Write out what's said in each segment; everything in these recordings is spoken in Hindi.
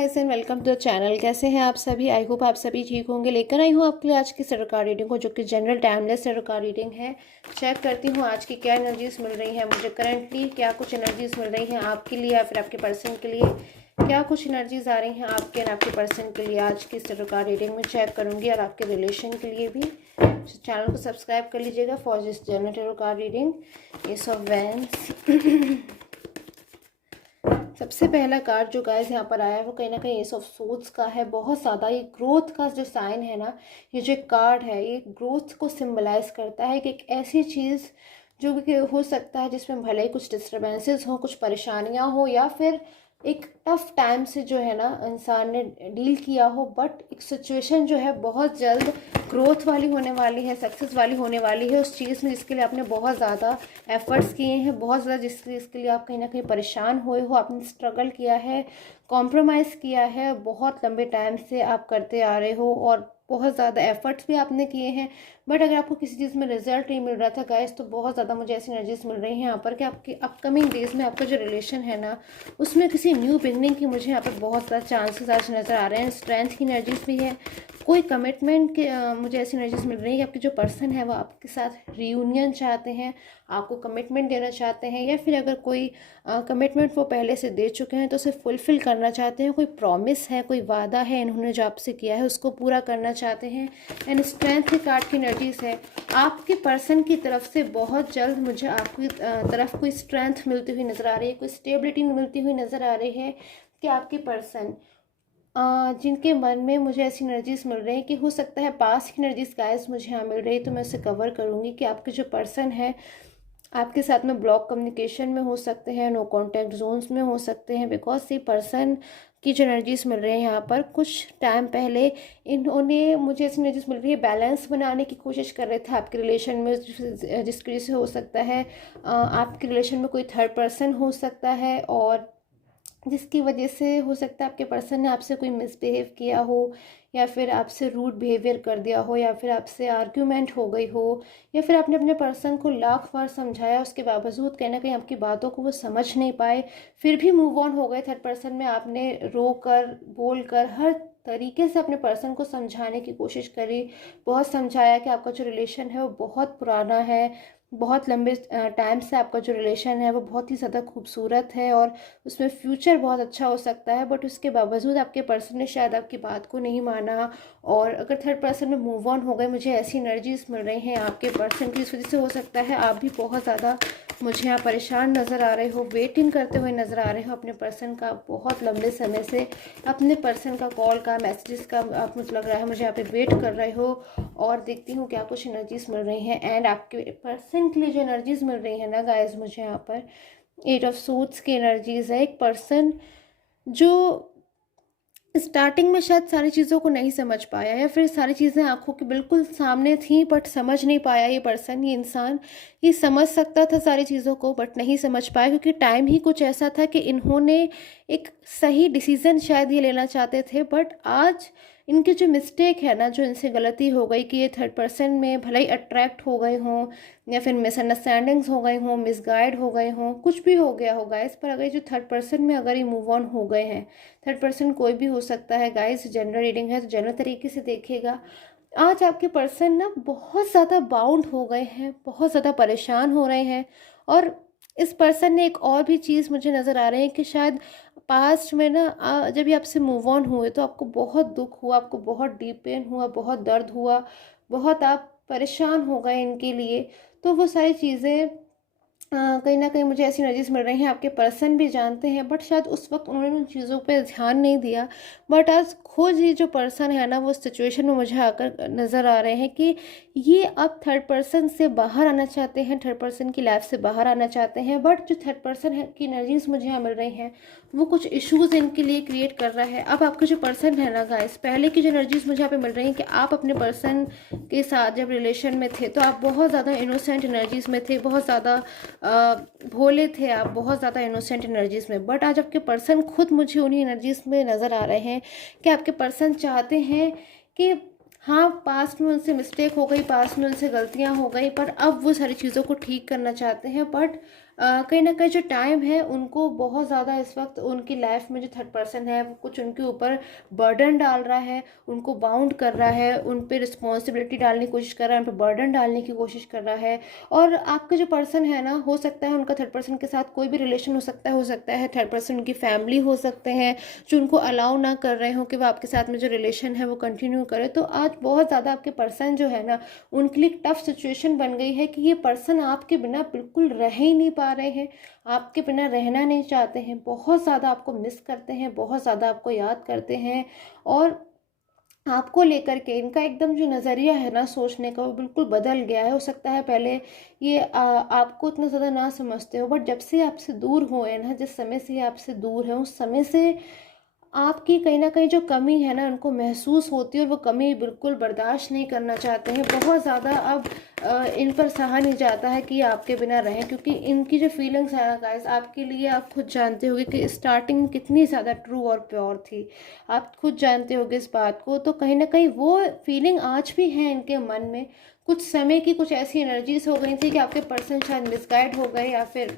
Guys and welcome to the channel. कैसे हैं आप सभी? आई होप आप सभी ठीक होंगे। लेकर आई हूँ आपके लिए आज की टैरो कार्ड रीडिंग को, जो कि general timeless tarot card reading है। चेक करती हूँ आज की क्या एनर्जीज मिल रही है मुझे करंटली, क्या कुछ एनर्जीज मिल रही हैं आपके लिए या फिर आपके पर्सन के लिए, क्या कुछ एनर्जीज आ रही हैं आपके और आपके पर्सन के लिए आज की टैरो कार्ड रीडिंग में चेक करूँगी, और आपके रिलेशन के लिए भी। चैनल को सब्सक्राइब कर लीजिएगा for this general tarot card reading. S of wands. सबसे पहला कार्ड जो गाइस यहाँ पर आया है वो कहीं ना कहीं एस ऑफ सोर्ड्स का है। बहुत ज़्यादा ये ग्रोथ का जो साइन है ना, ये जो कार्ड है ये ग्रोथ को सिंबलाइज करता है कि एक ऐसी चीज़ जो कि हो सकता है जिसमें भले ही कुछ डिस्टर्बेंसेस हो, कुछ परेशानियाँ हो, या फिर एक टफ टाइम से जो है ना इंसान ने डील किया हो, बट एक सिचुएशन जो है बहुत जल्द ग्रोथ वाली होने वाली है, सक्सेस वाली होने वाली है उस चीज़ में जिसके लिए आपने बहुत ज़्यादा एफर्ट्स किए हैं, बहुत ज़्यादा जिसके लिए आप कहीं ना कहीं परेशान हुए हो, आपने स्ट्रगल किया है, कॉम्प्रोमाइज़ किया है, बहुत लंबे टाइम से आप करते आ रहे हो और बहुत ज़्यादा एफर्ट्स भी आपने किए हैं। बट अगर आपको किसी चीज़ में रिजल्ट नहीं मिल रहा था गाइस, तो बहुत ज़्यादा मुझे ऐसी एनर्जीज मिल रही हैं यहाँ पर कि आपकी अपकमिंग डेज में आपका जो रिलेशन है ना उसमें किसी न्यू बिगनिंग की मुझे यहाँ पर बहुत ज़्यादा चांसेस आज नज़र आ रहे हैं। स्ट्रेंथ की एनर्जीज भी है, कोई कमिटमेंट के मुझे ऐसी एनर्जीज मिल रही है कि आपके जो पर्सन है वो आपके साथ रियूनियन चाहते हैं, आपको कमिटमेंट देना चाहते हैं, या फिर अगर कोई कमिटमेंट वो पहले से दे चुके हैं तो उसे फुलफ़िल करना चाहते हैं। कोई प्रॉमिस है, कोई वादा है इन्होंने जो आपसे किया है उसको पूरा करना चाहते हैं। एंड स्ट्रेंथ के कार्ड की एनर्जीज है, आपके पर्सन की तरफ से बहुत जल्द मुझे आपकी तरफ कोई स्ट्रेंथ मिलती हुई नज़र आ रही है, कोई स्टेबिलिटी मिलती हुई नज़र आ रही है कि आपके पर्सन जिनके मन में मुझे ऐसी एनर्जीज मिल रही है कि हो सकता है पास की एनर्जीज गाइस मुझे यहाँ मिल रही है, तो मैं उसे कवर करूँगी कि आपके जो पर्सन है आपके साथ में ब्लॉक कम्युनिकेशन में हो सकते हैं, नो कांटेक्ट जोन्स में हो सकते हैं, बिकॉज ये पर्सन की जो एनर्जीज मिल रही है यहाँ पर कुछ टाइम पहले इन्होंने मुझे ऐसी एनर्जीज मिल रही है बैलेंस बनाने की कोशिश कर रहे थे आपके रिलेशन में, जिसकी वजह से हो सकता है आपके रिलेशन में कोई थर्ड पर्सन हो सकता है, और जिसकी वजह से हो सकता है आपके पर्सन ने आपसे कोई मिसबिहेव किया हो, या फिर आपसे रूड बिहेवियर कर दिया हो, या फिर आपसे आर्ग्यूमेंट हो गई हो, या फिर आपने अपने पर्सन को लाख बार समझाया उसके बावजूद कहीं ना कहीं आपकी बातों को वो समझ नहीं पाए, फिर भी मूव ऑन हो गए थर्ड पर्सन में। आपने रो कर बोल कर हर तरीके से अपने पर्सन को समझाने की कोशिश करी, बहुत समझाया कि आपका जो रिलेशन है वो बहुत पुराना है, बहुत लंबे टाइम से आपका जो रिलेशन है वो बहुत ही ज़्यादा खूबसूरत है और उसमें फ्यूचर बहुत अच्छा हो सकता है। बट उसके बावजूद आपके पर्सन ने शायद आपकी बात को नहीं माना, और अगर थर्ड पर्सन में मूव ऑन हो गए, मुझे ऐसी एनर्जीज मिल रही हैं आपके पर्सन की, इस वजह से हो सकता है आप भी बहुत ज़्यादा मुझे यहाँ परेशान नज़र आ रहे हो, वेटिंग करते हुए नज़र आ रहे हो अपने पर्सन का, बहुत लंबे समय से अपने पर्सन का कॉल का मैसेजेस का आप मुझे लग रहा है मुझे यहाँ पे वेट कर रहे हो। और देखती हूँ क्या कुछ एनर्जीज मिल रही हैं। एंड आपके पर्सन के लिए जो एनर्जीज मिल रही है ना गाइस, मुझे यहाँ पर एट ऑफ सूट्स की एनर्जीज है। एक पर्सन जो स्टार्टिंग में शायद सारी चीज़ों को नहीं समझ पाया, या फिर सारी चीज़ें आंखों के बिल्कुल सामने थी बट समझ नहीं पाया, ये पर्सन, ये इंसान, ये समझ सकता था सारी चीज़ों को बट नहीं समझ पाया, क्योंकि टाइम ही कुछ ऐसा था कि इन्होंने एक सही डिसीज़न शायद ये लेना चाहते थे, बट आज इनकी जो मिस्टेक है ना, जो इनसे गलती हो गई कि ये थर्ड पर्सन में भले ही अट्रैक्ट हो गए हों, या फिर मिसअंडरस्टैंडिंग्स हो गई हों, मिसगाइड हो गए हों, कुछ भी हो गया होगा इस पर, अगर जो थर्ड पर्सन में अगर ये मूव ऑन हो गए हैं, थर्ड पर्सन कोई भी हो सकता है गाइस, जनरल रीडिंग है तो जनरल तरीके से देखिएगा। आज आपके पर्सन ना बहुत ज़्यादा बाउंड हो गए हैं, बहुत ज़्यादा परेशान हो रहे हैं, और इस पर्सन ने एक और भी चीज़ मुझे नज़र आ रही है कि शायद पास्ट में ना जब ये आपसे मूव ऑन हुए तो आपको बहुत दुख हुआ, आपको बहुत डीप पेन हुआ, बहुत दर्द हुआ, बहुत आप परेशान हो गए इनके लिए। तो वो सारी चीज़ें कहीं ना कहीं मुझे ऐसी एनर्जीज मिल रही हैं, आपके पर्सन भी जानते हैं, बट शायद उस वक्त उन्होंने उन चीज़ों पे ध्यान नहीं दिया। बट आज खुद ये जो पर्सन है ना वो सिचुएशन में मुझे आकर नज़र आ रहे हैं कि ये अब थर्ड पर्सन से बाहर आना चाहते हैं, थर्ड पर्सन की लाइफ से बाहर आना चाहते हैं। बट जो थर्ड पर्सन है की एनर्जीज मुझे यहाँ मिल रही हैं वो कुछ इश्यूज इनके लिए क्रिएट कर रहा है। अब आपका जो पर्सन है ना गाइस, पहले की जो एनर्जीज मुझे यहाँ पे मिल रही हैं कि आप अपने पर्सन के साथ जब रिलेशन में थे तो आप बहुत ज़्यादा इनोसेंट एनर्जीज में थे, बहुत ज़्यादा भोले थे आप, बहुत ज़्यादा इनोसेंट एनर्जीज में। बट आज आपके पर्सन खुद मुझे उन्हीं एनर्जीज में नज़र आ रहे हैं कि आपके पर्सन चाहते हैं कि हाँ, पास्ट में उनसे मिस्टेक हो गई, पास्ट में उनसे गलतियाँ हो गई, पर अब वो सारी चीज़ों को ठीक करना चाहते हैं। बट कहीं ना कहीं जो टाइम है उनको बहुत ज़्यादा इस वक्त उनकी लाइफ में जो थर्ड पर्सन है वो कुछ उनके ऊपर बर्डन डाल रहा है, उनको बाउंड कर रहा है, उन पे रिस्पॉन्सिबिलिटी डालने की कोशिश कर रहा है, उन पे बर्डन डालने की कोशिश कर रहा है। और आपका जो पर्सन है ना, हो सकता है उनका थर्ड पर्सन के साथ कोई भी रिलेशन हो सकता है थर्ड पर्सन उनकी फैमिली हो सकते हैं जो उनको अलाउ ना कर रहे हो कि वो आपके साथ में जो रिलेशन है वो कंटिन्यू करे। तो आज बहुत ज़्यादा आपके पर्सन जो है ना, उनके लिए टफ सिचुएशन बन गई है कि ये पर्सन आपके बिना बिल्कुल रह ही नहीं पा रहे हैं, आपके बिना रहना नहीं चाहते हैं, बहुत ज़्यादा आपको मिस करते हैं, बहुत ज़्यादा आपको याद करते हैं। और आपको लेकर के इनका एकदम जो नज़रिया है ना सोचने का वो बिल्कुल बदल गया है। हो सकता है पहले ये आपको इतना ज़्यादा ना समझते हो, बट जब से आपसे दूर हुए ना, जिस समय से ये आपसे दूर है उस समय से आपकी कहीं ना कहीं जो कमी है ना उनको महसूस होती है, और वो कमी बिल्कुल बर्दाश्त नहीं करना चाहते हैं। बहुत ज़्यादा अब इन पर सहा नहीं जाता है कि ये आपके बिना रहें, क्योंकि इनकी जो फीलिंग्स है ना गाइस आपके लिए, आप खुद जानते होगे कि स्टार्टिंग कितनी ज़्यादा ट्रू और प्योर थी, आप खुद जानते होगे इस बात को। तो कहीं ना कहीं वो फीलिंग आज भी है इनके मन में। कुछ समय की कुछ ऐसी एनर्जीज हो गई थी कि आपके पर्सन शायद मिसगाइड हो गए या फिर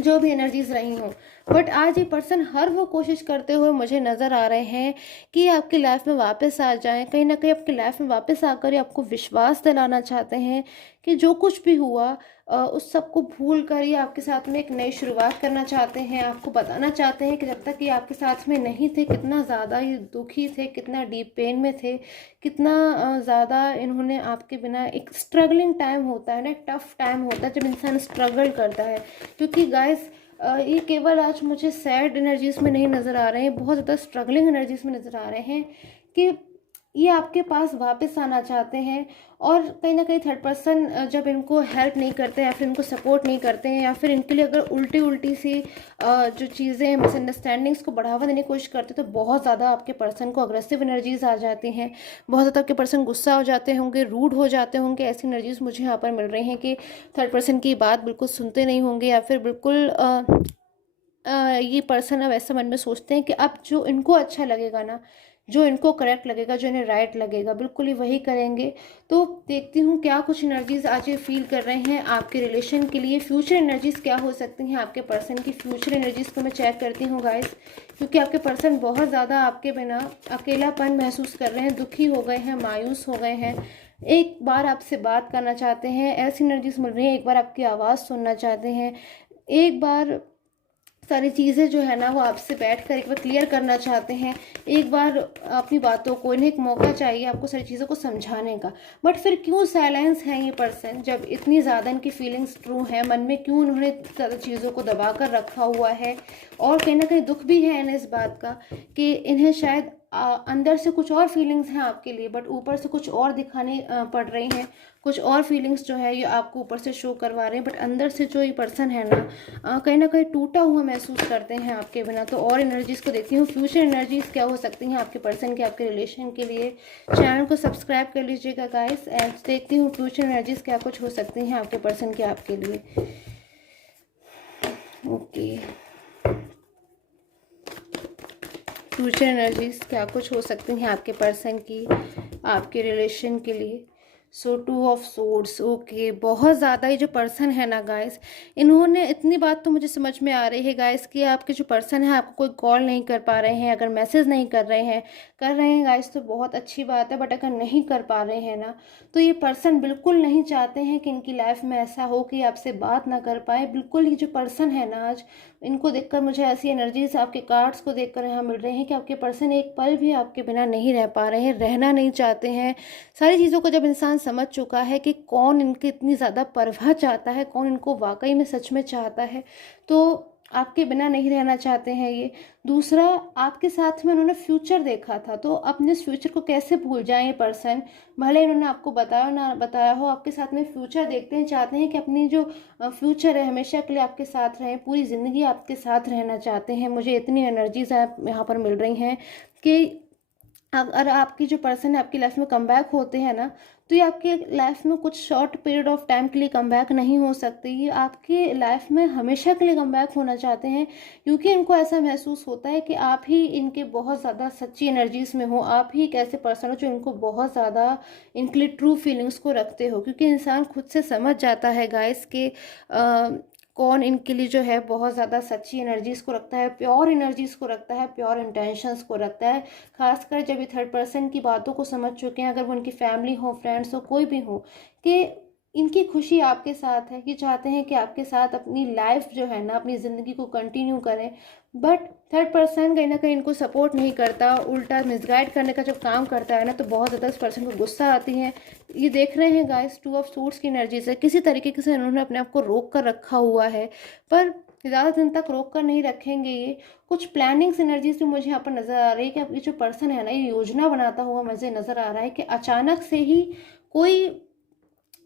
जो भी एनर्जीज रही हों, बट आज ये पर्सन हर वो कोशिश करते हुए मुझे नज़र आ रहे हैं कि आपकी लाइफ में वापस आ जाएं। कहीं ना कहीं आपकी लाइफ में वापस आकर ये आपको विश्वास दिलाना चाहते हैं कि जो कुछ भी हुआ उस सब को भूल कर ये आपके साथ में एक नई शुरुआत करना चाहते हैं। आपको बताना चाहते हैं कि जब तक ये आपके साथ में नहीं थे कितना ज़्यादा ये दुखी थे, कितना डीप पेन में थे, कितना ज़्यादा इन्होंने आपके बिना, एक स्ट्रगलिंग टाइम होता है ना, टफ टाइम होता है जब इंसान स्ट्रगल करता है। क्योंकि गाइस ये केवल आज मुझे सैड एनर्जीज में नहीं नज़र आ रहे हैं, बहुत ज़्यादा स्ट्रगलिंग एनर्जीज में नज़र आ रहे हैं कि ये आपके पास वापस आना चाहते हैं। और कहीं ना कहीं थर्ड पर्सन जब इनको हेल्प नहीं करते हैं या फिर इनको सपोर्ट नहीं करते हैं, या फिर इनके लिए अगर उल्टी उल्टी सी जो चीज़ें मिसअंडरस्टैंडिंग्स को बढ़ावा देने की कोशिश करते हैं, तो बहुत ज़्यादा आपके पर्सन को अग्रेसिव एनर्जीज आ जाती हैं, बहुत ज़्यादा आपके पर्सन गुस्सा हो जाते होंगे, रूड हो जाते होंगे। ऐसी एनर्जीज मुझे यहाँ पर मिल रही हैं कि थर्ड पर्सन की बात बिल्कुल सुनते नहीं होंगे, या फिर बिल्कुल ये पर्सन अब ऐसा मन में सोचते हैं कि अब जो इनको अच्छा लगेगा ना, जो इनको करेक्ट लगेगा, जो इन्हें राइट लगेगा, बिल्कुल ही वही करेंगे। तो देखती हूँ क्या कुछ एनर्जीज आज ये फील कर रहे हैं आपके रिलेशन के लिए। फ्यूचर एनर्जीज क्या हो सकती हैं आपके पर्सन की, फ्यूचर एनर्जीज को मैं चेक करती हूँ गाइस, क्योंकि आपके पर्सन बहुत ज़्यादा आपके बिना अकेलापन महसूस कर रहे हैं, दुखी हो गए हैं, मायूस हो गए हैं। एक बार आपसे बात करना चाहते हैं, ऐसी एनर्जीज मिल रही है, एक बार आपकी आवाज़ सुनना चाहते हैं, एक बार सारी चीज़ें जो है ना वो आपसे बैठकर एक बार क्लियर करना चाहते हैं, एक बार अपनी बातों को, इन्हें एक मौका चाहिए आपको सारी चीज़ों को समझाने का। बट फिर क्यों साइलेंस है ये पर्सन, जब इतनी ज़्यादा इनकी फीलिंग्स ट्रू है, मन में क्यों उन्होंने ज़्यादा चीज़ों को दबा कर रखा हुआ है। और कहीं ना कहीं दुख भी है इन्हें इस बात का कि इन्हें शायद अंदर से कुछ और फीलिंग्स हैं आपके लिए, बट ऊपर से कुछ और दिखाने पड़ रही हैं, कुछ और फीलिंग्स जो है ये आपको ऊपर से शो करवा रहे हैं, बट अंदर से जो ये पर्सन है ना कहीं ना कहीं टूटा हुआ महसूस करते हैं आपके बिना। तो और एनर्जीज को देखती हूँ, फ्यूचर एनर्जीज क्या हो सकती हैं आपके पर्सन के, आपके रिलेशन के लिए। चैनल को सब्सक्राइब कर लीजिएगा गाइस, एंड देखती हूँ फ्यूचर एनर्जीज क्या कुछ हो सकती हैं आपके पर्सन के आपके लिए। ओके, फ्यूचर एनर्जीज क्या कुछ हो सकती हैं आपके पर्सन की आपके रिलेशन के लिए। सो 2 ऑफ सोर्ड्स, ओके, बहुत ज़्यादा ये जो पर्सन है ना गाइस, इन्होंने, इतनी बात तो मुझे समझ में आ रही है गाइस कि आपके जो पर्सन है आपको कोई कॉल नहीं कर पा रहे हैं, अगर मैसेज नहीं कर रहे हैं गाइस तो बहुत अच्छी बात है, बट अगर नहीं कर पा रहे हैं ना तो ये पर्सन बिल्कुल नहीं चाहते हैं कि इनकी लाइफ में ऐसा हो कि आपसे बात ना कर पाए। बिल्कुल ही जो पर्सन है ना, आज इनको देखकर मुझे ऐसी एनर्जीज आपके कार्ड्स को देखकर यहाँ मिल रही हैं कि आपके पर्सन एक पल भी आपके बिना नहीं रह पा रहे हैं, रहना नहीं चाहते हैं। सारी चीज़ों को जब इंसान समझ चुका है कि कौन इनकी इतनी ज़्यादा परवाह चाहता है, कौन इनको वाकई में सच में चाहता है, तो आपके बिना नहीं रहना चाहते हैं ये। दूसरा, आपके साथ में उन्होंने फ्यूचर देखा था, तो अपने इस फ्यूचर को कैसे भूल जाएं ये पर्सन, भले इन्होंने आपको बताया ना बताया हो, आपके साथ में फ्यूचर देखते हैं, चाहते हैं कि अपनी जो फ्यूचर है हमेशा के लिए आपके साथ रहें, पूरी ज़िंदगी आपके साथ रहना चाहते हैं। मुझे इतनी एनर्जीज यहाँ पर मिल रही हैं कि अगर आपकी जो पर्सन है आपकी लाइफ में कम बैक होते हैं ना, तो ये आपके लाइफ में कुछ शॉर्ट पीरियड ऑफ टाइम के लिए कम बैक नहीं हो सकते, ये आपके लाइफ में हमेशा के लिए कम बैक होना चाहते हैं। क्योंकि इनको ऐसा महसूस होता है कि आप ही इनके बहुत ज़्यादा सच्ची एनर्जीज में हो, आप ही एक ऐसे पर्सन हो जो इनको बहुत ज़्यादा इनके लिए ट्रू फीलिंग्स को रखते हो। क्योंकि इंसान खुद से समझ जाता है गाइस के कौन इनके लिए जो है बहुत ज़्यादा सच्ची एनर्जीज़ को रखता है, प्योर एनर्जीज़ को रखता है, प्योर इंटेंशंस को रखता है। खासकर जब ये थर्ड पर्सन की बातों को समझ चुके हैं, अगर वो उनकी फैमिली हो, फ्रेंड्स हो, कोई भी हो, कि इनकी खुशी आपके साथ है, ये चाहते हैं कि आपके साथ अपनी लाइफ जो है ना, अपनी ज़िंदगी को कंटिन्यू करें। बट थर्ड पर्सन कहीं ना कहीं इनको सपोर्ट नहीं करता, उल्टा मिसगाइड करने का जब काम करता है ना, तो बहुत ज़्यादा इस पर्सन को गुस्सा आती है। ये देख रहे हैं गाइस, 2 ऑफ सूट्स की एनर्जी से किसी तरीके से उन्होंने अपने आप को रोक कर रखा हुआ है, पर ज़्यादा दिन तक रोक कर नहीं रखेंगे ये। कुछ प्लानिंग्स एनर्जी से मुझे यहाँ पर नज़र आ रही है कि अब ये जो पर्सन है ना, ये योजना बनाता हुआ मुझे नज़र आ रहा है कि अचानक से ही कोई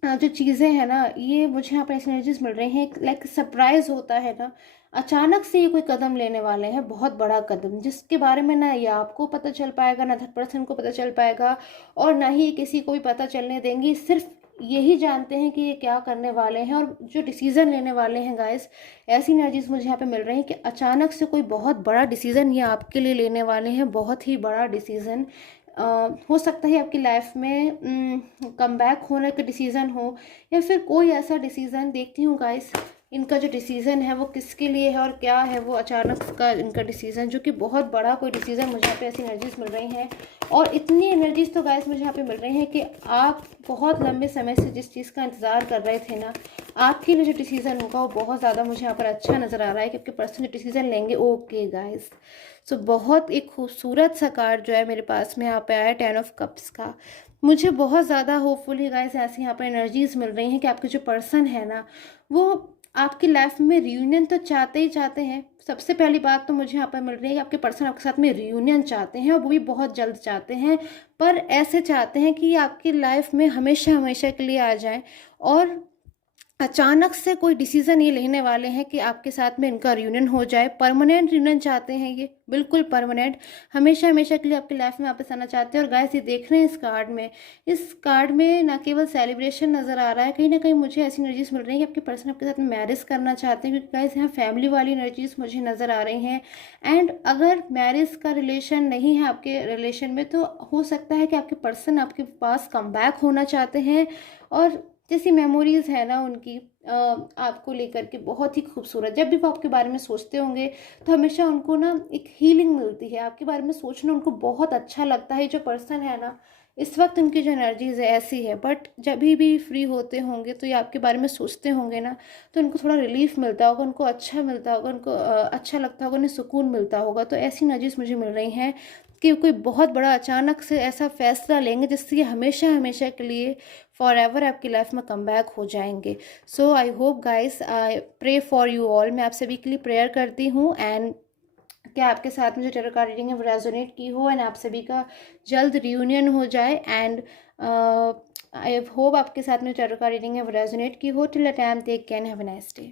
जो चीज़ें हैं ना, ये मुझे यहाँ पर ऐसी एनर्जीज मिल रही हैं, लाइक सरप्राइज होता है ना, अचानक से ये कोई कदम लेने वाले हैं, बहुत बड़ा कदम, जिसके बारे में ना ये आपको पता चल पाएगा, ना थर्ड पर्सन को पता चल पाएगा, और ना ही किसी को भी पता चलने देंगी। सिर्फ यही जानते हैं कि ये क्या करने वाले हैं और जो डिसीज़न लेने वाले हैं गाइस। ऐसी एनर्जीज मुझे यहाँ पे मिल रही हैं कि अचानक से कोई बहुत बड़ा डिसीज़न ये आपके लिए लेने वाले हैं, बहुत ही बड़ा डिसीज़न। हो सकता है आपकी लाइफ में कम बैक होने का डिसीज़न हो, या फिर कोई ऐसा डिसीज़न। देखती हूँ गाइस इनका जो डिसीज़न है वो किसके लिए है और क्या है वो अचानक का इनका डिसीज़न, जो कि बहुत बड़ा कोई डिसीज़न मुझे यहाँ पे ऐसी एनर्जीज मिल रही हैं। और इतनी एनर्जीज तो गाइस मुझे यहाँ पे मिल रही हैं कि आप बहुत लंबे समय से जिस चीज़ का इंतज़ार कर रहे थे ना, आपके लिए जो डिसीज़न होगा वो बहुत ज़्यादा मुझे यहाँ पर अच्छा नज़र आ रहा है कि आपके पर्सन जो डिसीज़न लेंगे। ओके गाइस, सो बहुत एक खूबसूरत सा कार्ड जो है मेरे पास में यहाँ पे आया, 10 ऑफ कप्स का। मुझे बहुत ज़्यादा होपफुल है गाइस, ऐसी यहाँ पर एनर्जीज मिल रही हैं कि आपके जो पर्सन है ना, वो आपकी लाइफ में रियूनियन तो चाहते ही चाहते हैं। सबसे पहली बात तो मुझे यहाँ पर मिल रही है कि आपके पर्सन आपके साथ में रियूनियन चाहते हैं, और वो भी बहुत जल्द चाहते हैं, पर ऐसे चाहते हैं कि आपकी लाइफ में हमेशा हमेशा के लिए आ जाएं। और अचानक से कोई डिसीजन ये लेने वाले हैं कि आपके साथ में इनका रियूनियन हो जाए। परमानेंट रियूनियन चाहते हैं ये, बिल्कुल परमानेंट, हमेशा हमेशा के लिए आपकी लाइफ में वापस आना चाहते हैं। और गाइस ये देख रहे हैं इस कार्ड में ना केवल सेलिब्रेशन नज़र आ रहा है, कहीं ना कहीं मुझे ऐसी एनर्जीज मिल रही है कि आपके पर्सन आपके साथ में मैरिज करना चाहते हैं, क्योंकि गाइस यहाँ फैमिली वाली एनर्जीज मुझे नज़र आ रही हैं। एंड अगर मैरिज का रिलेशन नहीं है आपके रिलेशन में, तो हो सकता है कि आपके पर्सन आपके पास कम बैक होना चाहते हैं, और जैसी मेमोरीज़ है ना उनकी आपको लेकर के बहुत ही खूबसूरत। जब भी वो आपके बारे में सोचते होंगे तो हमेशा उनको ना एक हीलिंग मिलती है, आपके बारे में सोचना उनको बहुत अच्छा लगता है। जो पर्सन है ना, इस वक्त उनकी जो एनर्जीज है ऐसी है, बट जब भी फ्री होते होंगे तो ये आपके बारे में सोचते होंगे ना, तो उनको थोड़ा रिलीफ मिलता होगा, उनको अच्छा मिलता होगा, उनको अच्छा लगता होगा, उन्हें सुकून मिलता होगा। तो ऐसी एनर्जीज मुझे मिल रही हैं कि कोई बहुत बड़ा अचानक से ऐसा फैसला लेंगे जिससे ये हमेशा हमेशा के लिए फॉर एवर आपकी लाइफ में कम बैक हो जाएंगे। So I hope guys, I pray for you all. मैं आप सभी के लिए प्रेयर करती हूँ, एंड क्या आपके साथ में जो टेरो कार्ड रीडिंग है वो रेजोनेट की हो, एंड आप सभी का जल्द रियूनियन हो जाए। एंड आई होप आपके साथ में टेरो कार्ड रीडिंग है वो रेजोनेट की हो। Till the time, take care, have a nice day.